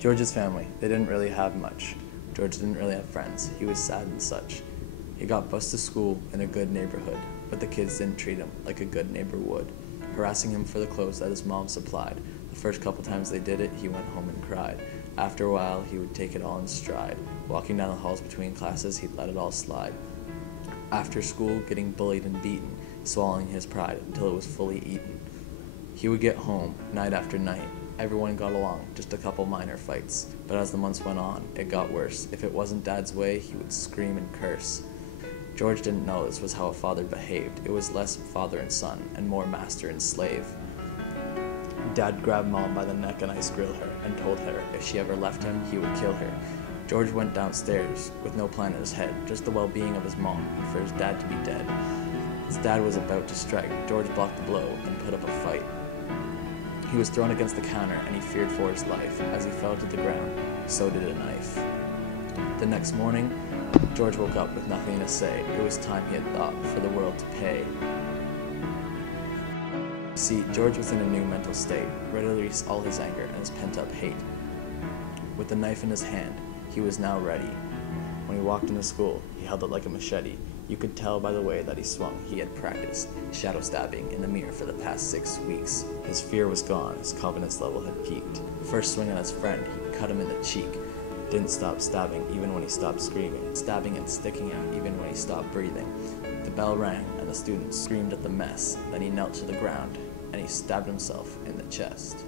George's family, they didn't really have much. George didn't really have friends. He was sad and such. He got bused to school in a good neighborhood, but the kids didn't treat him like a good neighbor would, harassing him for the clothes that his mom supplied. The first couple times they did it, he went home and cried. After a while, he would take it all in stride. Walking down the halls between classes, he'd let it all slide. After school, getting bullied and beaten, swallowing his pride until it was fully eaten. He would get home, night after night. Everyone got along, just a couple minor fights. But as the months went on, it got worse. If it wasn't Dad's way, he would scream and curse. George didn't know this was how a father behaved. It was less father and son, and more master and slave. Dad grabbed Mom by the neck and ice grilled her, and told her if she ever left him, he would kill her. George went downstairs, with no plan in his head, just the well-being of his mom, and for his dad to be dead. His dad was about to strike. George blocked the blow and put up a fight. He was thrown against the counter, and he feared for his life. As he fell to the ground, so did a knife. The next morning, George woke up with nothing to say. It was time, he had thought, for the world to pay. See, George was in a new mental state, ready to release all his anger and his pent-up hate. With the knife in his hand, he was now ready. When he walked into school, he held it like a machete. You could tell by the way that he swung he had practiced shadow stabbing in the mirror for the past 6 weeks. His fear was gone, his confidence level had peaked. The first swing on his friend, he cut him in the cheek. Didn't stop stabbing even when he stopped screaming, stabbing and sticking out even when he stopped breathing. The bell rang and the students screamed at the mess. Then he knelt to the ground and he stabbed himself in the chest.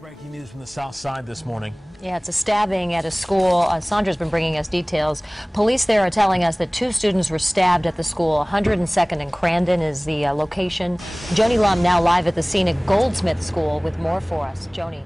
Breaking news from the south side this morning. Yeah, it's a stabbing at a school. Sandra's been bringing us details. Police there are telling us that 2 students were stabbed at the school. 102nd and Crandon is the location. Joni Lum now live at the scene at Goldsmith School with more for us. Joni.